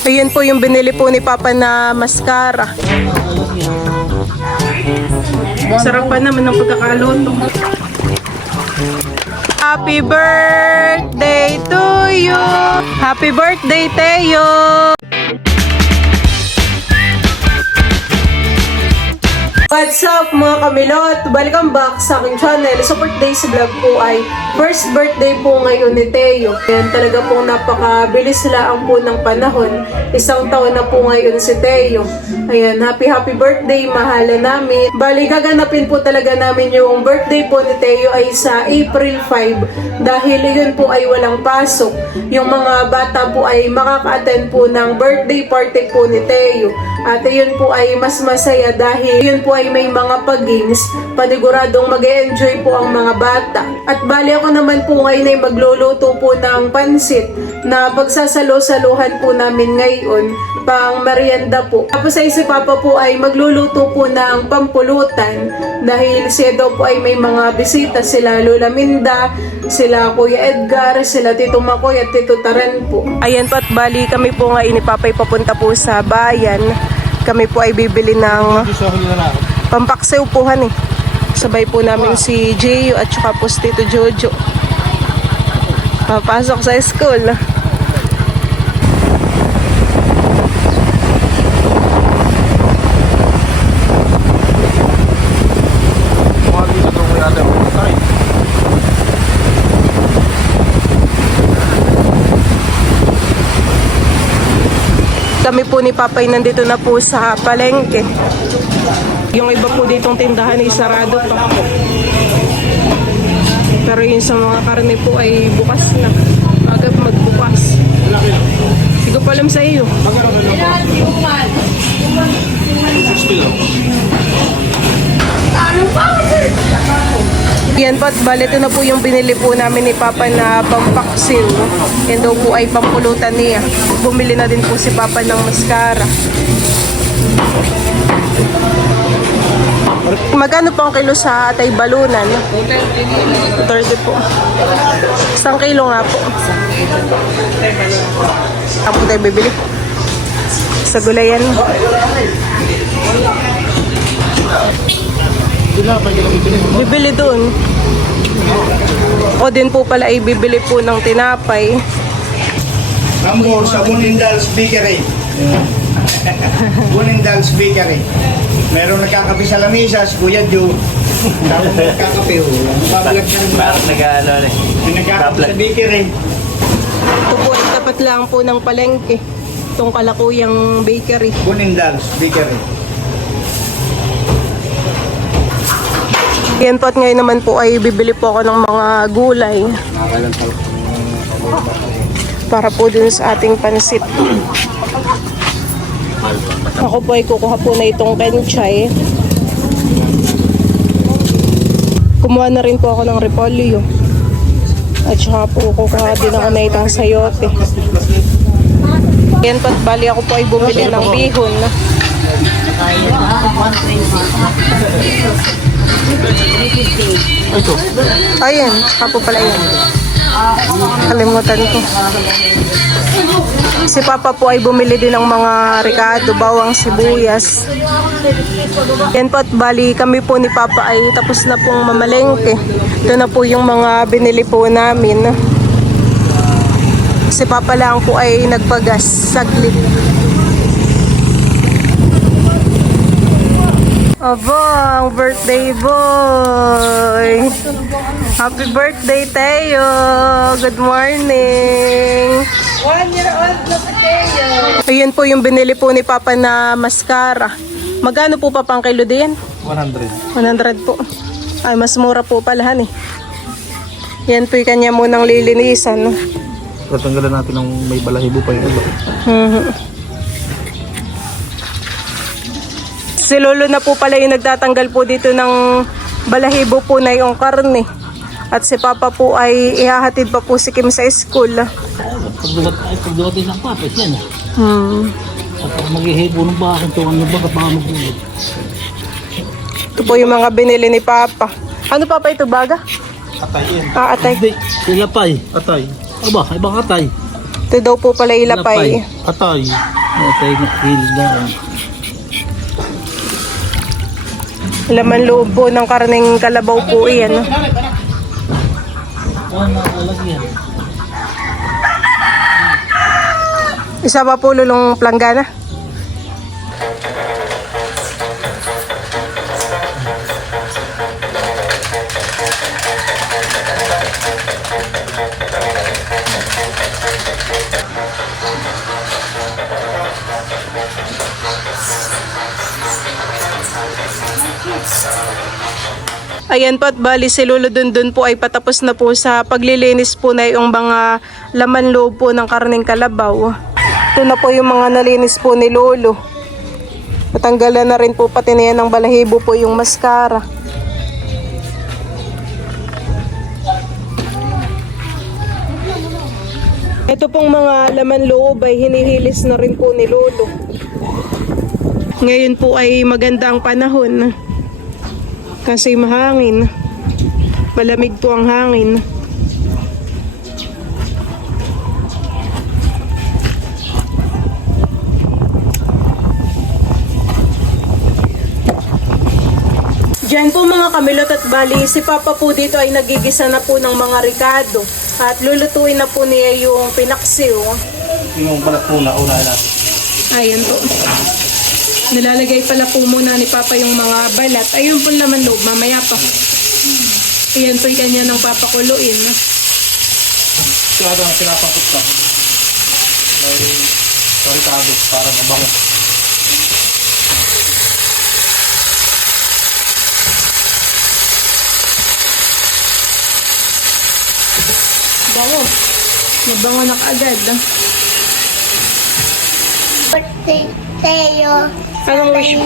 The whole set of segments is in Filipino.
Ayun po yung binili po ni Papa na mascara. Sarap pa naman ng pagkakaluto. Happy birthday to you! Happy birthday, Teo! What's up mga kamilot? Welcome back sa aking channel. Sa birthday sa vlog po ay first birthday po ngayon ni Teo. Yan talaga pong napakabilis lang po ng panahon. Isang taon na po ngayon si Teo. Ayan, happy birthday, mahala namin. Bali, gaganapin po talaga namin yung birthday po ni Teo ay sa April 5 dahil yun po ay walang pasok. Yung mga bata po ay makaka-attend po ng birthday party po ni Teo. At yun po ay mas masaya dahil yun po ay may mga pag-games. Paniguradong mag-e-enjoy po ang mga bata. At bali ako naman po ngayon ay magluluto po ng pansit na pagsasalo-saluhan po namin ngayon pang merienda po. Tapos ay si Papa po ay magluluto po ng pampulutan dahil siya daw po ay may mga bisita, sila Lola Minda, sila Kuya Edgar, sila Tito Makoy at Tito Taran po. Ayan po at bali kami po ngayon ni Papa ay papunta po sa bayan. Kami po ay bibili ng pampaksew po eh. Sabay po namin si Gio at saka po si Tito Jojo. Papasok sa school. Kami po ni Papay nandito na po sa palengke. Yung iba po ditong tindahan ay sarado pa po. Pero yung sa mga karne po ay bukas na. Agad magbukas. Hindi ko pa alam sa iyo. Yan po at bali, ito na po yung binili po namin ni Papa na pampaksil. Yan daw po ay pampulutan niya. Bumili na din po si Papa ng mascara. Magkano po ang kilo sa Atay Balunan? 30 po. Isang kilo nga po. Ako tayo bibili. Sa gulayan. Bibili dun. O din po pala ay bibili po ng tinapay. Number sa Bunindals Bakery. Bunindals Bakery. Meron nagkakape sa lamisa, si Kuya Joe. Tapos nagkakape ho. Mabalag ka rin. Parang nag-ano eh. Nagkakape sa bakery. Ito po ay tapat lang po ng palengke. Itong Kalakuyang Bakery. Bunindals Bakery. Yan po at ngayon naman po ay bibili po ako ng mga gulay. Para po dun sa ating pansit. Ako po ay kukuha po na itong kenchay. Kumuha na rin po ako ng repolyo. At saka po kukuha din ako na itong sayote. Yan po at bali ako po ay bumili ng bihon. Ayan, ako pala yan. Kalimutan ko. Si Papa po ay bumili din ng mga ricado, bawang sibuyas. Yan po at bali kami po ni Papa ay tapos na pong mamalengke. Ito na po yung mga binili po namin. Si Papa lang po ay nagpagas saglit. Aba, ang birthday boy. Happy birthday, Teo. Good morning. 1 year old na si Teo. Ayun po yung binili po ni Papa na mascara. Magkano po pa pang kilo din? 100. 100 po. Ay, mas mura po palahan eh. Yan po yung kanya munang lilinisan. No? Tatanggalan natin ng may balahibo pa yung iba. Si Lolo na po pala yung nagtatanggal po dito ng balahibo po na yung karne. At si Papa po ay ihahatid pa po si Kim sa school. Pagdugat din ng papes yan. At maghihibo ng bakit ito, ano ba kapag magbulog? Ito po yung mga binili ni Papa. Ano Papa ito, baga? Atay yan. Ah, atay. Hindi, sila pay, atay. Aba, ibang atay. Ito daw po pala ilapay. Patay. Patay na gilid na. Laman loob po ng karneng kalabaw po yan. Nakalagyan. Isa pa po lulong planggana. Ayan po at bali si Lolo Dundun po ay patapos na po sa paglilinis po na yung mga laman loob po ng karneng kalabaw. Ito na po yung mga nalinis po ni Lolo. Natanggalan na rin po pati na yan ng balahibo po yung mascara. Ito pong mga laman loob ay hinihilis na rin po ni Lolo. Ngayon po ay maganda ang panahon. Kasi mahangin. Malamig po ang hangin. Diyan po mga kamilot at bali, si Papa po dito ay nagigisa na po ng mga ricado. At lulutuin na po niya yung pinaksiw. Yung balat una natin. Ayan po. Nilalagay pala po muna ni Papa yung mga balat. Ayun po laman loob, mamaya pa. Ayan po yung kanya ng papakuluin. Sigurado ang pinapangkot ka. May karikado para mabango. Bango. Nabango na kaagad. Birthday, Teo. Anong wish mo?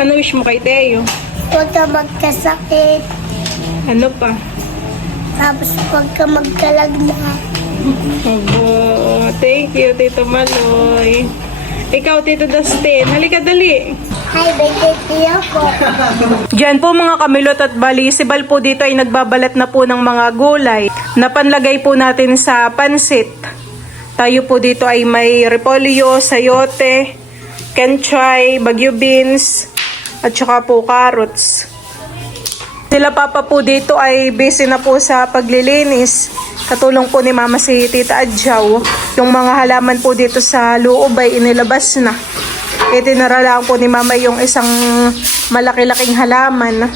Anong wish mo kay Teo? Huwag ka magkasakit. Ano pa? Tapos huwag ka magkalagna. Oh, thank you, Tito Maloy. Ikaw, Tito Dustin. Halika, dali. Hi, birthday, Teo ko. Diyan po mga kamilot at bali, si Bal po dito ay nagbabalat na po ng mga gulay na panlagay po natin sa pansit. Tayo po dito ay may repolyo, sayote, kenchay, bagyo beans, at saka po carrots. Sila Papa po dito ay busy na po sa paglilinis. Katulong po ni Mama si Tita Adjaw. Yung mga halaman po dito sa loob ay inilabas na. Itinara lang po ni Mama yung isang malaki-laking halaman.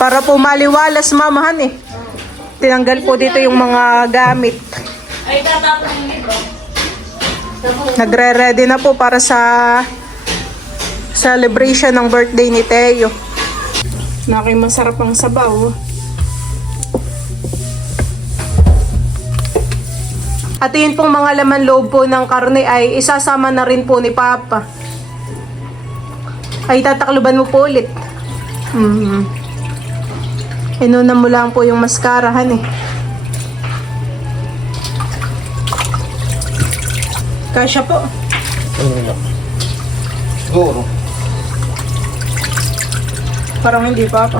Para po maliwalas, mamahan eh. Tinanggal po dito yung mga gamit. Nagre-ready na po para sa celebration ng birthday ni Teo. Masarap ang sabaw. At yun pong mga laman loob po ng karne ay isasama na rin po ni Papa. Ay tatakluban mo po ulit. Inuna mo lang po yung maskarahan eh. Kasya po. Siguro. Parang hindi Papa.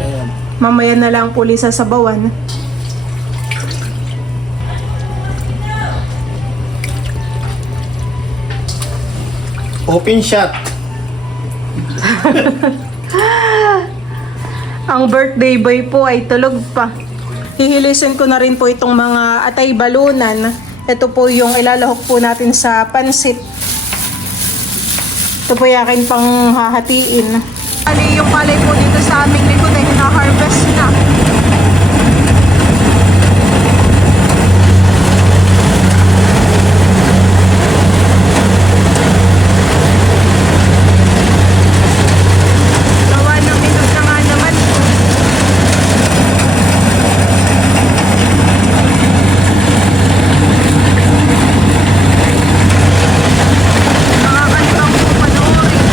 Ayan. Mamaya na lang po sa sabawan. Open shot. Ang birthday boy po ay tulog pa. Hihilisin ko na rin po itong mga atay balunan. Ito po yung ilalahok po natin sa pansit. Ito po yung akin pang hahatiin. Yung palay po dito sa aming likod ay hina-harvest na. Gawa ng minod na nga naman po. Nakakalimutan po panoorin.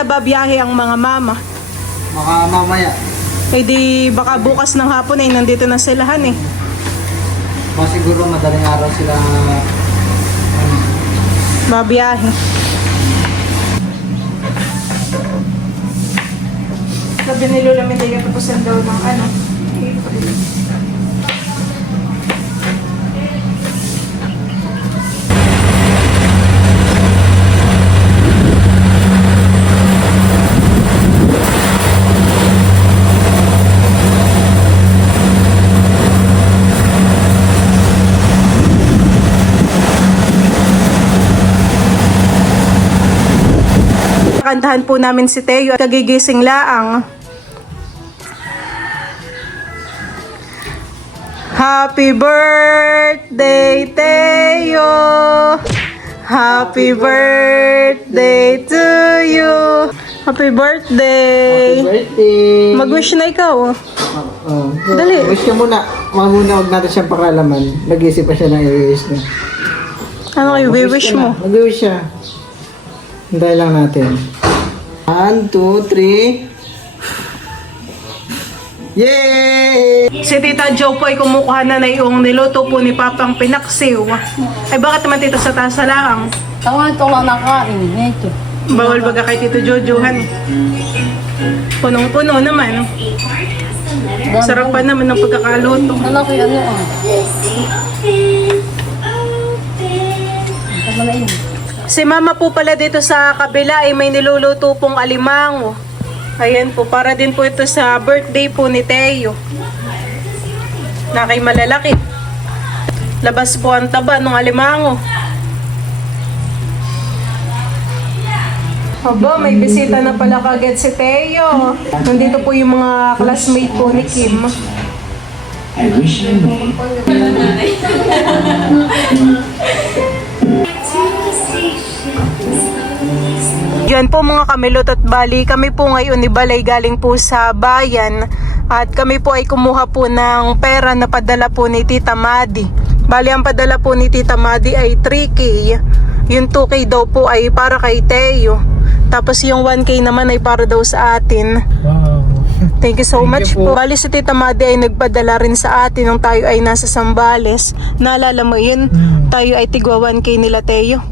pala babiyahe ang mga mama? Baka mamaya. Eh di baka bukas ng hapon ay nandito na silahan eh. Baka siguro madaling araw sila. Babiyahe. Sabi ni Lola Medea tapusan daw ng ano. Kantahan po namin si Teo at kagigising laang. Happy birthday, Teo! Happy birthday to you! Happy birthday! Birthday! Mag-wish na ikaw. Dali. Wish ka muna. Muna huwag natin siyang pakalaman. Nag-iisip pa siya ng i-wish niya. Ano kayo, wish mo? Mag-wish siya. Hintayin lang natin. 1, 2, 3. Yay! Si Tita Jo po ay kumukuha na yung niluto po ni Papang Pinaksiw. Ay bakit naman Tita sa tasa lang? Tama ito lang nakain. Ito. Bawal baga kay Tito Jojohan. Punong-puno naman. Sarap pa naman ng pagkakaluto. Malaki ano ah. Tama na yun. Si Mama po pala dito sa kabila ay may niluluto pong alimango. Ayan po, para din po ito sa birthday po ni Teo. Na kay malalaki. Labas po ang taba ng alimango. Aba, may bisita na pala kagad si Teo. Nandito po yung mga classmate po ni Kim. Yan po mga kamilot at bali, kami po ngayon ni Balay galing po sa bayan at kami po ay kumuha po ng pera na padala po ni Tita Madi. Bali ang padala po ni Tita Madi ay 3K, yung 2K daw po ay para kay Teo, tapos yung 1K naman ay para daw sa atin. Wow. Thank you so much po. Bali si Tita Madi ay nagpadala rin sa atin nung tayo ay nasa Sambales. Naalala mo yun? Tayo ay tigwa 1K nila Teo.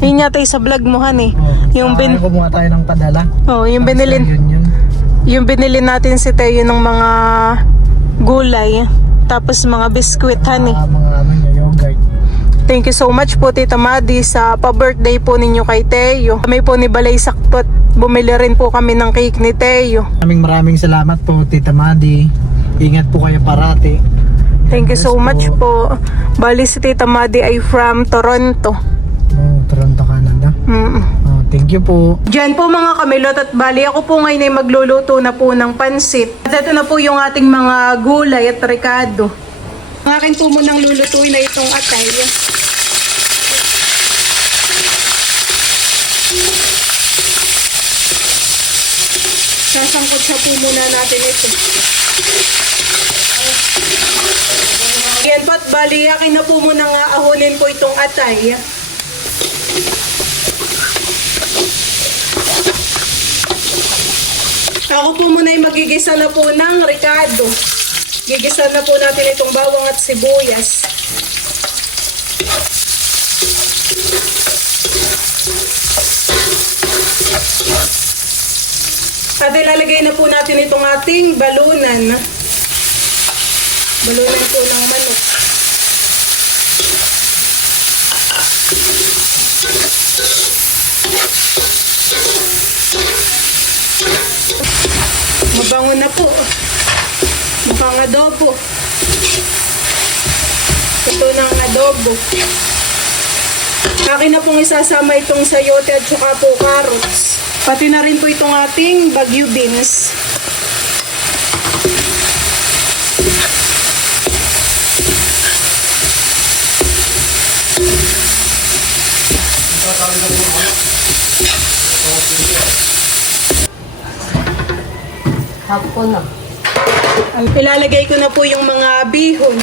Yun yata yung sa vlog mo han eh. Yung kumuha tayo ng padala. yung binili Yun. yung binili natin si Teo ng mga gulay, tapos mga biskwit han eh. Mga yogurt. Thank you so much po Tita Madi sa pa-birthday po ninyo kay Teo. Kami po ni Balay sakto at bumili rin po kami ng cake ni Teo. Maraming salamat po Tita Madi. Ingat po kayo parati. Thank you so much po. Bali si Tita Madi ay from Toronto. Toronto, Canada. Thank you po. Diyan po mga kamilot at bali ako po ngayon ay magluluto na po ng pansit. At ito na po yung ating mga gulay at rekado. Ang akin po munang lulutuin na itong atay. Sasangkot siya po muna natin ito. Yan po at bali akin na po munang aahunin po itong atay. Ako po muna ay magigisa na po ng rekado. Gigisa na po natin itong bawang at sibuyas. At ilalagay na po natin itong ating balunan. Balunan po ng manok. Mabango na po. Mukhang adobo. Ito ng adobo. Akin na pong isasama itong sayote at saka po carrots. Pati na rin po itong ating Baguio beans. Hapon na. Ilalagay ko na po yung mga bihon.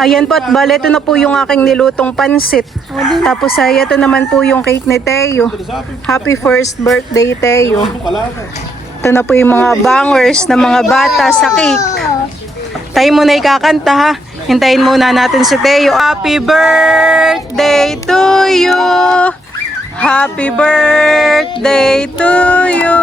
Ayan po, at bale, ito na po yung aking nilutong pansit. Tapos ay ito naman po yung cake ni Teo. Happy first birthday, Teo. Ito na po yung mga bangers na mga bata sa cake. Tayo muna ikakanta ha. Hintayin muna natin si Teo. Happy birthday to you. Happy birthday to you.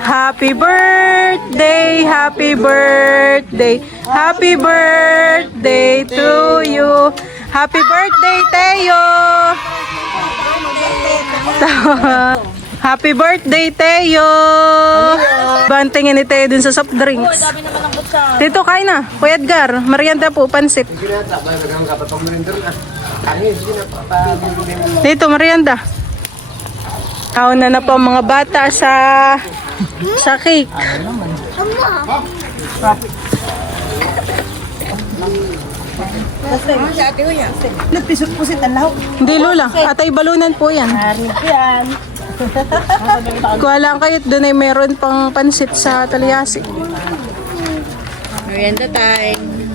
Happy birthday, happy birthday, happy birthday to you. Happy birthday, Teo! Happy birthday, Teo! Bantingin ni Teo dun sa soft drinks. Dito, kain na. Kuya Edgar, merienda po, pansit. Dito, merienda. Kauna na po ang mga bata sa cake. Hindi, Lola. Atay balunan po yan. Kuha lang kayo. Doon ay meron pang pansit sa Talyasi. Merienda time.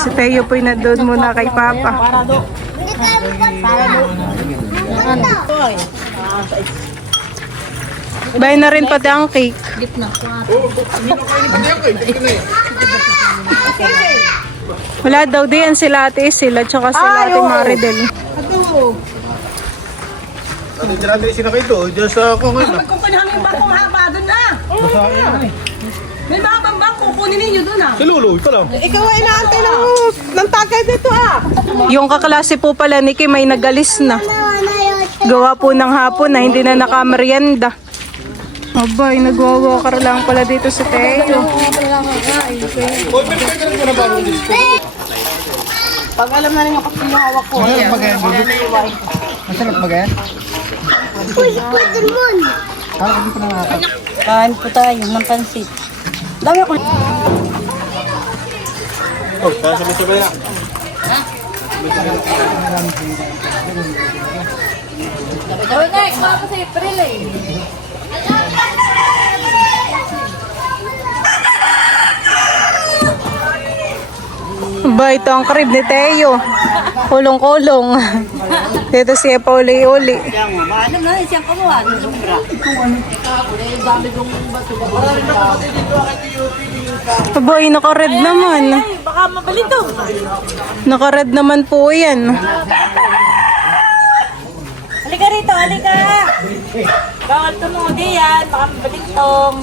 Si Teo po'y na doon muna kay Papa. Bayan na rin pati ang cake. Wala daw diyan sila ate sila tsaka sila ate Maridel. Ano dyan natin sinakay doon? Diyos ako ngayon. Kung kunahan yung bangkong haba doon na. May mga bambang kukunin ninyo doon ah. Si Lolo, ito lang. Ikaw ay inaantay ng tagay dito ah. Yung kaklase po pala ni Kim ay nagalis na. Gawa po ng hapon na hindi na nakameryenda. Abay, nagwawakar lang pala dito sa Teo. Pag alam na rin yung kapatid yung hawak ko. Masarap ba ganyan, Bobby? Masarap ba ganyan? Parang hindi ko na nakakap. Kain po tayo ng pansit. Dami ako. Oh, kaya sabay-sabay na. Sabay na, kumain ko sa April eh. Ba, ito ang crib ni Teo. Kulong-kulong. Dito siya pa uli-uli. Maalam na, siyang kamuha. Abay, naka-red naman. Baka mabalito. Naka-red naman po yan. Halika rito, halika. Bawal tumudi yan, baka mabalintong.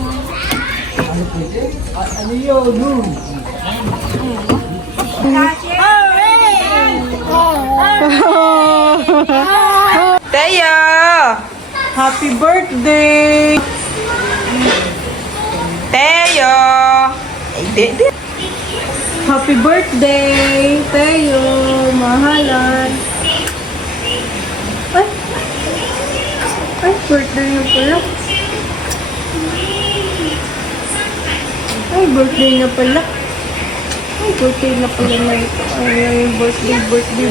Teo! Happy birthday! Teo! Happy birthday, Teo! Mahalan! Ay, birthday na pala. Ay, birthday na pala. Ay, birthday na pala na ito. Ay, birthday.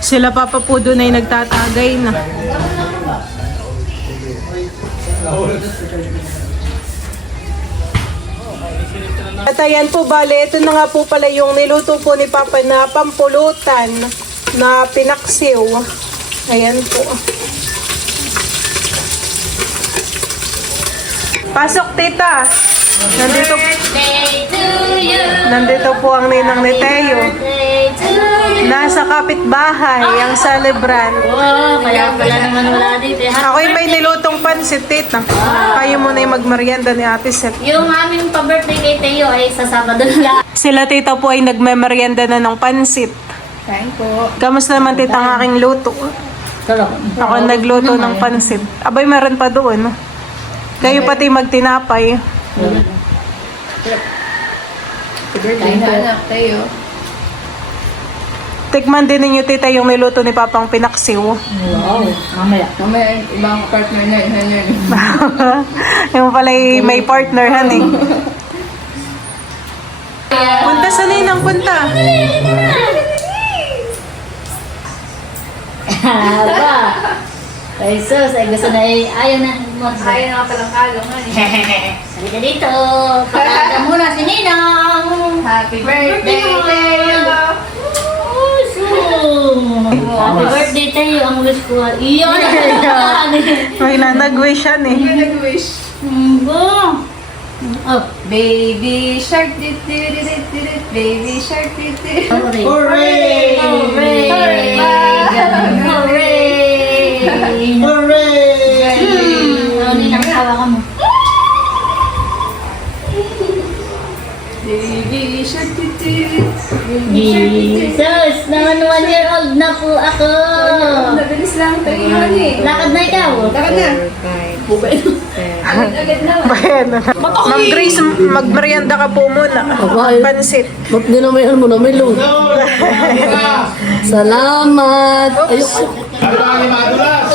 Sila papa po doon ay nagtatagay na. At ayan po, bale, ito na nga po pala yung niluto po ni Papa na pampulutan na pinaksiw. Ayan po. Pasok, tita. Nandito po ang ninang ni Teo. Nasa kapitbahay ang celebrant. Oh, kaya pala naman wala dito. Ako'y may nilutong pansit, tita. Kayo muna yung magmerienda ni Ate Seth. Yung aming pa-birthday kay Teo ay sa Sabado lang. Sila tita po ay nagmemerienda na ng pansit. Kain po. Kamusta naman tita ang aking luto? Sarap. Ako ang nagluto ng pansit. Abay, meron pa doon. Kayo pati magtinapay. Kain na anak, Teo. Tikman din ninyo tita yung niluto ni Papang pinaksiw. Wow. Mamaya. Mamaya ibang partner na yun. Yung pala may partner, honey. Punta sa ninang, punta. Haba. Ay, sus, ay gusto na ayaw na. Ayaw na palang kalong. Halika dito. Pagkaka muna si Ninong. Happy birthday to you. Happy birthday tayo. Ang wish ko. Iyon. May nag-wish yan eh. Nag-wish. Bo. Oh. Baby shark, baby shark, Hooray! Hooray! Hooray! Hooray! Hooray! Ano Ninang, hawakan mo. baby shark, Jesus! Naman 1 year old na po ako. Nabilis lang tayo yun eh. Lakad na ikaw. Lakad na. Agad-agad na. Bayan. Ma'am Grace, magmerienda ka po muna. Pansit. Ba't dinamayan mo na Milo? Salamat! Ayoko. Ano ang madulas?